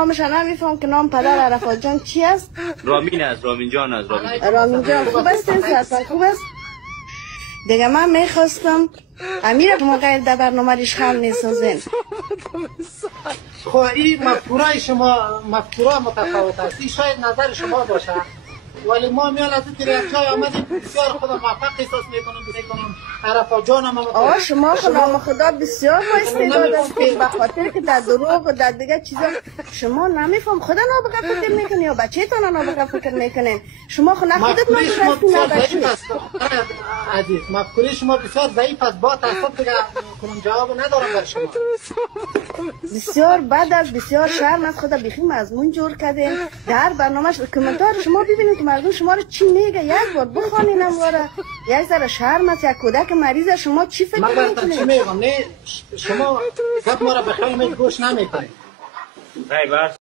نامش نمیفهم که نام پدر عرفات جان چی است؟ رامین است، رامین جان است. رامین جان خوب است؟ صحتان خوب است؟ دیگه من میخواستم امیر ما غیر در برنامه ریشخند نیستازین. خب این مفکوره شما مفکوره متفاوت است. این شاید نظر شما باشه، ولی ما میان از این یک جای آمدیم بسیار خود موفق احساس میکنم. عرفات جان هم آه شما خدا خدا بسیار با استعداد است، به خاطر که در دروغ و در دیگه چیزا شما نمیفهم خدا نابغه فکر میکنی یا بچه‌تان نابغه فکر میکنین. شما خود خودت نابغه عزیز مفکوره شما بسیار ضعیف است. با تاسف دیگه کنم جواب ندارم بر شما. بسیار بد است، بسیار شرم است. خدا بیخی مضمون جور کرده در برنامه‌اش. کامنتار شما ببینید که مردم شما رو چی میگه، یک بار بخوانین همواره. یک ذره شرم است. یک کودک مریض شما چی فکر میکنید؟ چی میگم؟ نه شما گپ ما را به خیلی گوش نمیکنید.